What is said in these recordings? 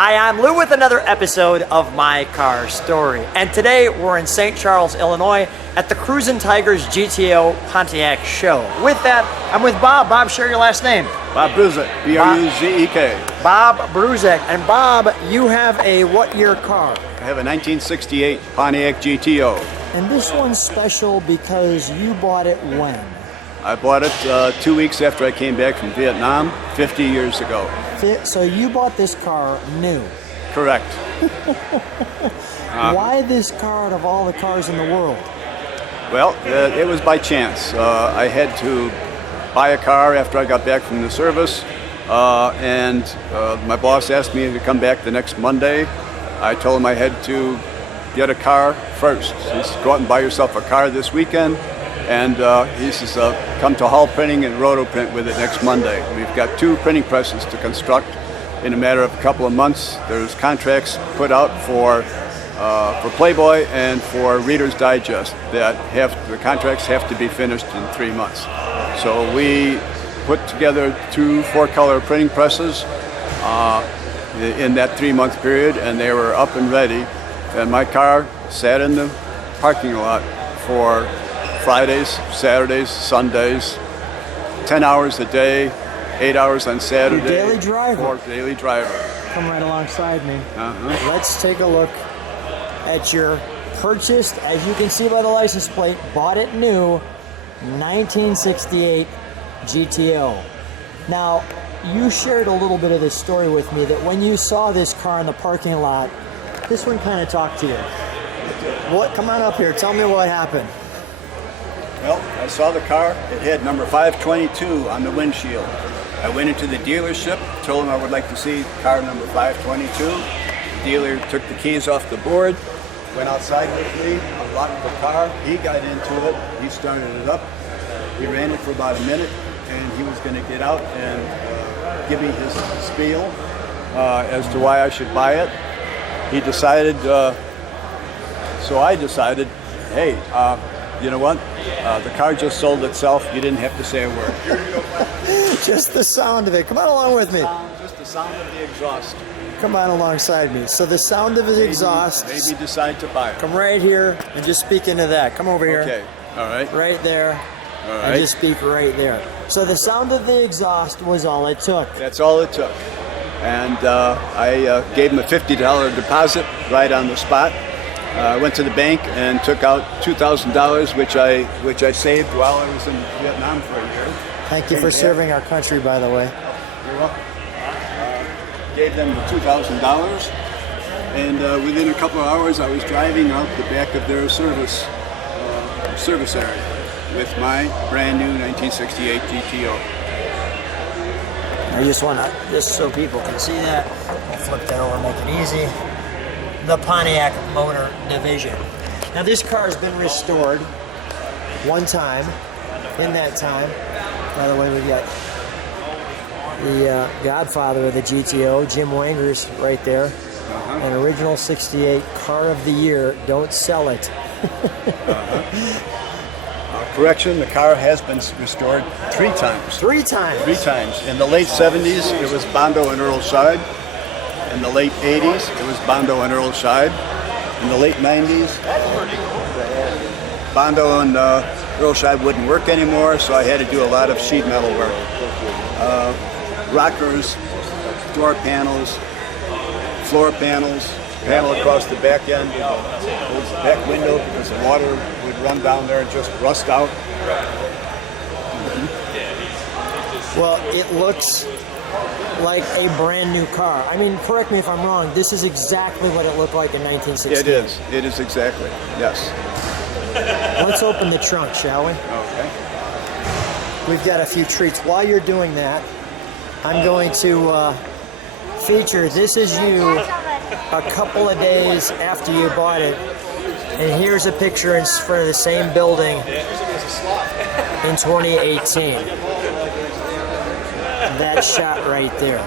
Hi, I'm Lou with another episode of My Car Story. And today we're in St. Charles, Illinois at the Cruisin' Tigers GTO Pontiac show. With that, I'm with Bob. Bob, share your last name. Bob Bruzek, B-R-U-Z-E-K. Bob Bruzek. And Bob, you have a what year car? I have a 1968 Pontiac GTO. And this one's special because you bought it when? I bought it 2 weeks after I came back from Vietnam 50 years ago. So you bought this car new? Correct. Why this car out of all the cars in the world? Well, it was by chance. I had to buy a car after I got back from the service, and my boss asked me to come back the next Monday. I told him I had to get a car first. He said, go out and buy yourself a car this weekend. And he says, come to Hall Printing and Roto Print with it next Monday. We've got 2 printing presses to construct in a matter of a couple of months. There's contracts put out for Playboy and for Reader's Digest that the contracts have to be finished in 3 months. So we put together 2 4-color printing presses in that 3-month period, and they were up and ready. And my car sat in the parking lot for Fridays, Saturdays, Sundays, 10 hours a day, 8 hours on Saturday. Your daily driver. Daily driver. Come right alongside me. Let's take a look at your purchased, as you can see by the license plate, bought it new, 1968 GTO. Now, you shared a little bit of this story with me that when you saw this car in the parking lot, this one kind of talked to you. What? Come on up here. Tell me what happened. Well, I saw the car. It had number 522 on the windshield. I went into the dealership, told him I would like to see car number 522. The dealer took the keys off the board, went outside with me, unlocked the car. He got into it. He started it up. We ran it for about a minute, and he was going to get out and give me his spiel as to why I should buy it. He decided, so I decided, hey, you know what? The car just sold itself. You didn't have to say a word. Just the sound of it. Come on along with me. Just the sound of the exhaust. Come on alongside me. So the sound of his exhaust. Maybe decide to buy it. Come right here and just speak into that. Come over here. Okay. All right. Right there. All right. And just speak right there. So the sound of the exhaust was all it took. That's all it took. And I gave him a $50 deposit right on the spot. I went to the bank and took out $2,000, which I saved while I was in Vietnam for a year. Thank you for serving our country, by the way. You're welcome. Gave them the $2,000, and within a couple of hours, I was driving out the back of their service area with my brand new 1968 GTO. I just want to, just so people can see that, I'll flip that over, make it easy. The Pontiac Motor Division. Now this car has been restored one time. In that time, by the way, we got the godfather of the GTO, Jim Wangers, right there. An original 68 car of the year. Don't sell it. Correction, the car has been restored 3 times. 3 times? 3 times. In the late 70s, it was Bondo and Earl Scheib. In the late 80s, it was Bondo and Earl Scheib. In the late 90s, Bondo and Earl Scheib wouldn't work anymore, so I had to do a lot of sheet metal work. Rockers, door panels, floor panels, panel across the back end, the back window, because the water would run down there and just rust out. Well, it looks like a brand new car. I mean, correct me if I'm wrong, this is exactly what it looked like in 1968. It is. It is exactly. Yes. Let's open the trunk, shall we? Okay. We've got a few treats. While you're doing that, I'm going to feature This Is You a couple of days after you bought it. And here's a picture in front of the same building in 2018. That shot right there.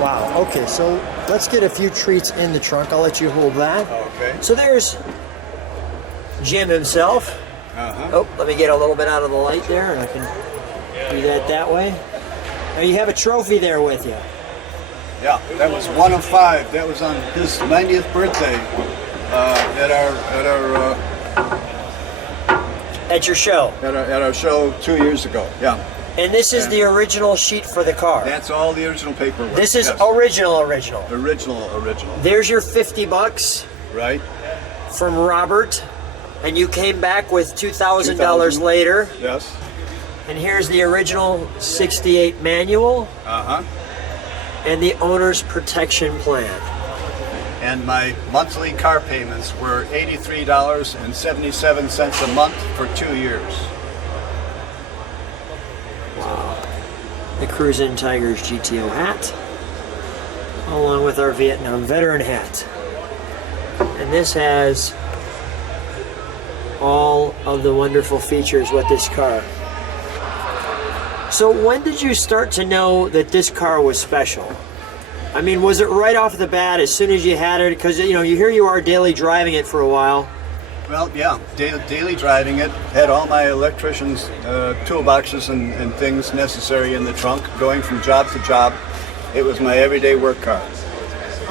Wow. Okay, so let's get a few treats in the trunk. I'll let you hold that. Okay. So there's Jim himself. Oh, let me get a little bit out of the light there, and I can do that way. Now you have a trophy there with you. Yeah, that was one of five. That was on his 90th birthday At your show. at our show 2 years ago. Yeah. And this is the original sheet for the car. That's all the original paperwork. This is yes. original. Original. There's your $50 Right? from Robert, and you came back with $2,000 later. Yes. And here's the original 68 manual Uh-huh. and the owner's protection plan. And my monthly car payments were $83.77 a month for 2 years. The Cruisin' Tigers GTO hat, along with our Vietnam veteran hat. And this has all of the wonderful features with this car. So when did you start to know that this car was special? I mean, was it right off the bat as soon as you had it? Because, you know, here you are daily driving it for a while. Well, yeah, daily driving it. Had all my electrician's toolboxes and things necessary in the trunk, going from job to job. It was my everyday work car.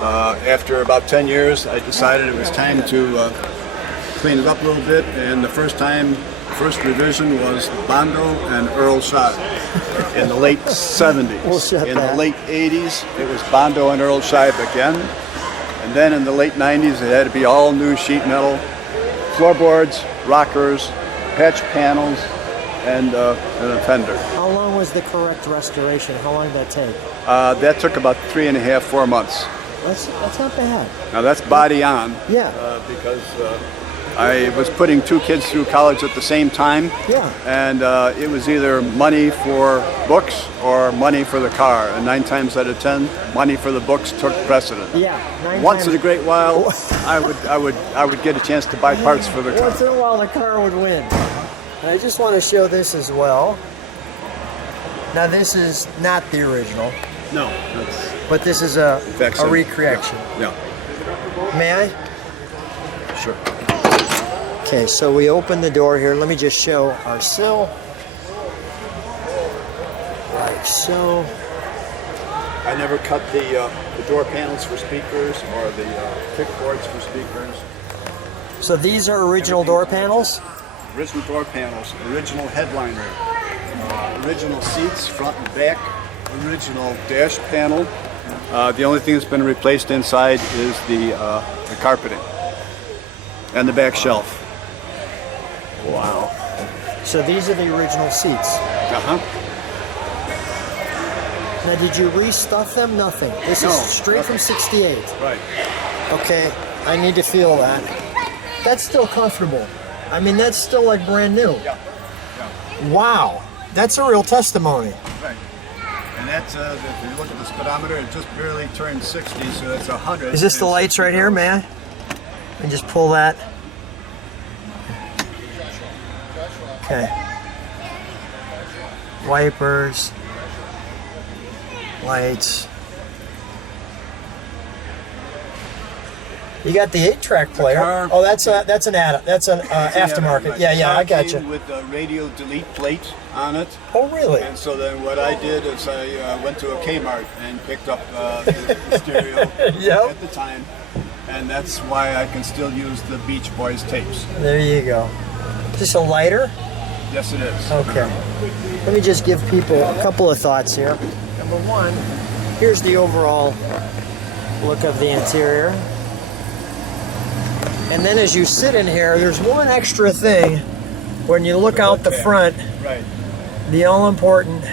After about 10 years, I decided it was time to clean it up a little bit, and the first revision was Bondo and Earl Shot in the late 70s. We'll shut in that. the late 80s, it was Bondo and Earl Shive again. And then in the late 90s, it had to be all new sheet metal, floorboards, rockers, patch panels, and a fender. How long was the correct restoration? How long did that take? That took about 3.5, 4 months. That's not bad. Now that's body on. Yeah. Because I was putting 2 kids through college at the same time. Yeah. And it was either money for books or money for the car. And 9 times out of 10, money for the books took precedent. Yeah. Once in a great while, I would get a chance to buy parts for the car. Once in a while, the car would win. And I just want to show this as well. Now, this is not the original, No. but this is a Facsimile. recreation. Yeah. May I? Sure. Okay, so we open the door here. Let me just show our sill. Like so. I never cut the door panels for speakers or the kick boards for speakers. So these are original door panels? Original door panels, original headliner, original seats, front and back, original dash panel. The only thing that's been replaced inside is the carpeting and the back shelf. Wow. So these are the original seats. Uh-huh. Now, did you restuff them? Nothing. This No, is straight from nothing. 68. Right. Okay, I need to feel that. That's still comfortable. I mean, that's still like brand new. Yeah. Wow, that's a real testimony. Right. And that's, if you look at the speedometer, it just barely turned 60, so that's 100. Is this the lights right here, man? And just pull that. Okay. Wipers. Lights. You got the 8-track player. car- Oh, that's an aftermarket. Yeah, I got you. With the radio delete plate on it. Oh, really? And so then what I did is I went to a Kmart and picked up the stereo Yep. at the time. And that's why I can still use the Beach Boys tapes. There you go. Is this a lighter? Yes, it is. Okay. Let me just give people a couple of thoughts here. Number one, here's the overall look of the interior. And then as you sit in here, there's one extra thing when you look out the front, Right. the all-important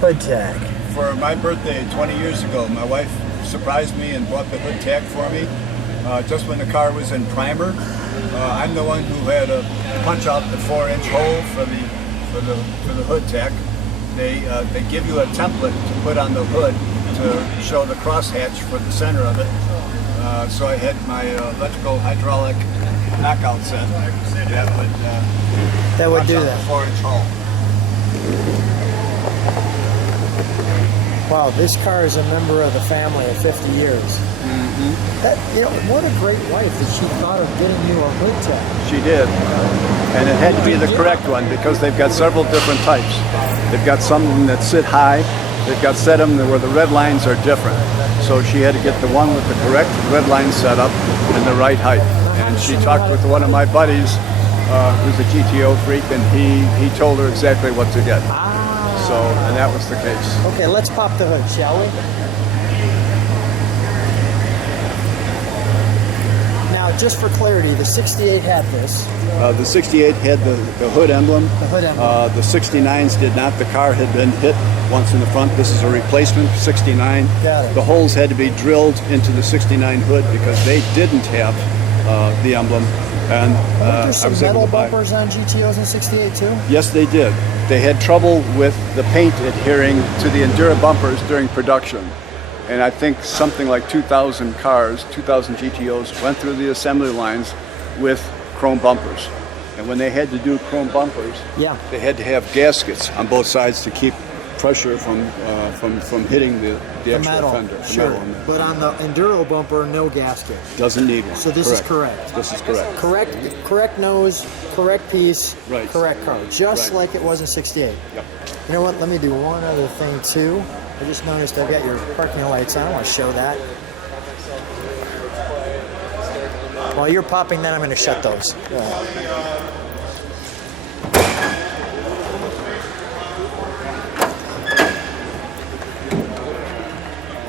hood tag. For my birthday 20 years ago, my wife surprised me and bought the hood tag for me just when the car was in primer. I'm the one who had to punch out the 4-inch hole for the hood tag. They give you a template to put on the hood to show the crosshatch for the center of it. So I had my electrical hydraulic knockout set That would do that. 4-inch hole. Wow, this car is a member of the family of 50 years. Mm-hmm. That, you know, what a great wife that she thought of getting you a hood tag. She did. And it had to be the correct one because they've got several different types. They've got some that sit high, They've got set them where the red lines are different. So she had to get the one with the correct red line setup and the right height. And she talked with one of my buddies who's a GTO freak, and he told her exactly what to get. So, and that was the case. Okay, let's pop the hood, shall we? Now, just for clarity, the 68 had this. The 68 had the hood emblem. The hood emblem. The 69s did not. The car had been hit once in the front. This is a replacement 69. Got it. The holes had to be drilled into the 69 hood because they didn't have the emblem. And Weren't there I was some able metal to buy. bumpers on GTOs in 68 too? Yes, they did. They had trouble with the paint adhering to the Endura bumpers during production. And I think something like 2,000 cars, 2,000 GTOs went through the assembly lines with chrome bumpers. And when they had to do chrome bumpers, Yeah. they had to have gaskets on both sides to keep pressure from hitting the The actual metal, fender. the sure. metal on there. But on the Enduro bumper, no gasket. Doesn't need one. So this is correct. This is correct. Correct nose, correct piece, Right. correct car. Just Right. like it was in 68. Yep. You know what? Let me do one other thing too. I just noticed I've got your parking lights on. I want to show that. While you're popping that, I'm going to shut those.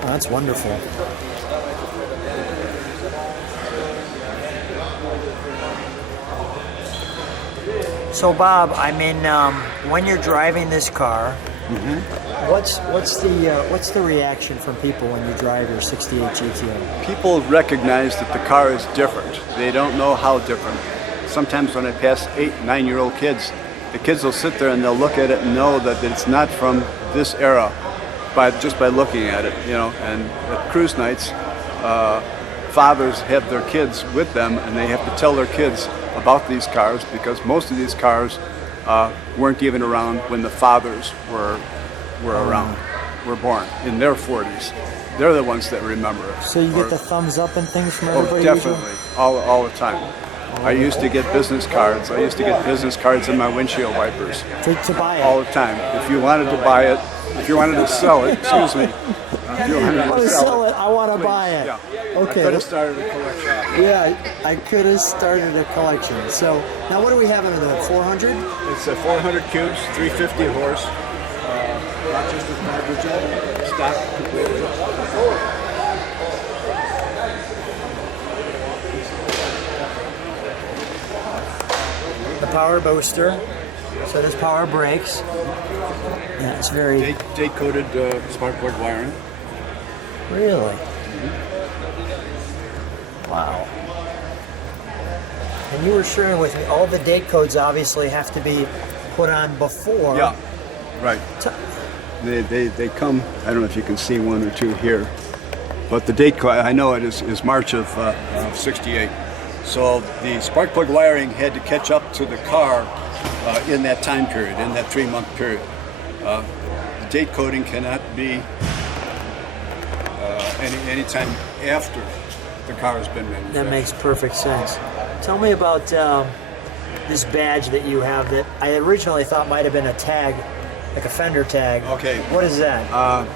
Oh, that's wonderful. So Bob, I mean, when you're driving this car, what's the reaction from people when you drive your 68 GTO? People recognize that the car is different. They don't know how different. Sometimes when I pass 8, 9-year-old kids, the kids will sit there and they'll look at it and know that it's not from this era just by looking at it, you know. And at cruise nights, fathers have their kids with them and they have to tell their kids about these cars because most of these cars weren't even around when the fathers were born in their 40s. They're the ones that remember it. So you get the thumbs up and things from Oh, everybody? definitely, all the time. I used to get business cards. I used to get business cards in my windshield wipers To buy it. all the time. If you wanted to buy it, if you wanted to sell it, excuse me. If you wanted I want to to sell sell it, it. I want to please, buy it. yeah. Okay. I could have started a collection. Yeah, I could have started a collection. So now, what do we have in the 400? It's a 400 cubes, 350 horse. Not just with Bob Bruzek, stock completely. The power booster. So there's power brakes. Yeah, it's very Date-coded spark plug wiring. really. Wow. And you were sharing with me all the date codes obviously have to be put on before. Yeah, right. They come, I don't know if you can see one or two here, but the date code, I know it is March of 68. So the spark plug wiring had to catch up to the car in that time period, in that 3-month period. The date coding cannot be any time after the car has been manufactured. That makes perfect sense. Tell me about this badge that you have that I originally thought might have been a tag, like a fender tag. Okay. What is that?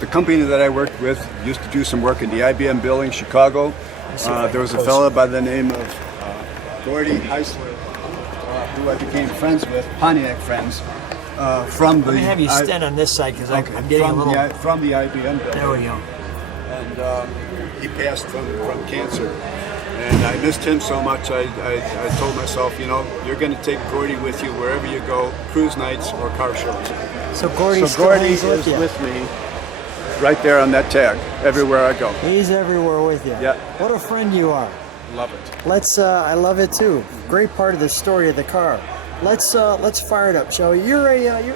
The company that I worked with used to do some work in the IBM building, Chicago. There was a fellow by the name of Gordy Heisler, who I became friends with, Pontiac friends, from the... Let me have you stand on this side because I'm getting a little... From the IBM building. There we go. And he passed from cancer. And I missed him so much, I told myself, you know, you're going to take Gordy with you wherever you go, cruise nights or car shows. So Gordy is with me right there on that tag, everywhere I go. He's everywhere with you. Yeah. What a friend you are. Love it. Let's. I love it too. Great part of the story of the car. Let's fire it up, shall we? You're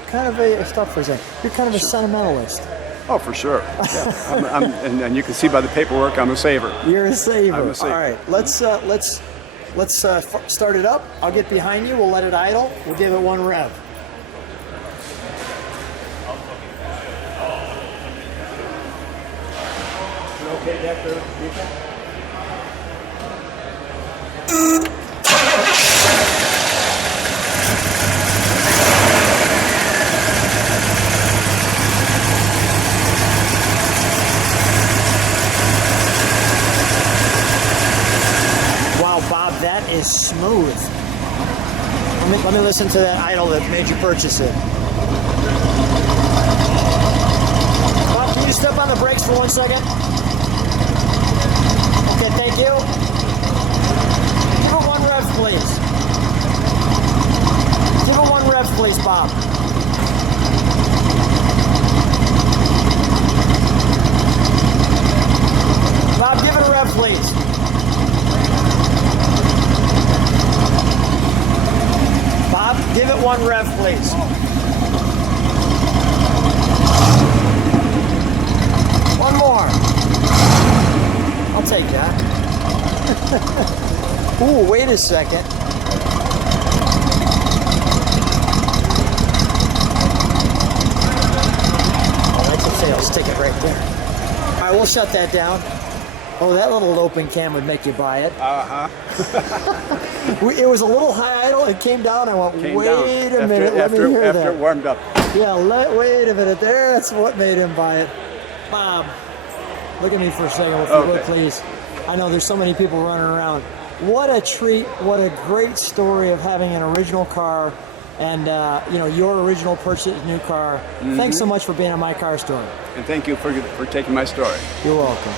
kind of a stop for a second. You're kind of a sentimentalist. Oh, for sure. Yeah. And you can see by the paperwork, I'm a saver. You're a saver. I'm a saver. All right. Let's start it up. I'll get behind you. We'll let it idle. We'll give it one rev. Okay, Dr. smooth. Let me listen to that idle that made you purchase it. Bob, can you step on the brakes for 1 second? Okay, thank you. Give it 1 rev, please. Give it 1 rev, please, Bob. Bob, give it a rev, please. Bob, give it 1 rev, please. One more. I'll take that. Ooh, wait a second. Oh, that's a fail. Stick it right there. All right, we'll shut that down. Oh, that little open cam would make you buy it. It was a little high idle. It came down. I went, wait a minute. Let me hear that. After it warmed up. Yeah, wait a minute. That's what made him buy it. Bob, look at me for a second, if you would, please. I know there's so many people running around. What a treat. What a great story of having an original car and, your original purchased new car. Thanks so much for being on my car story. And thank you for taking my story. You're welcome.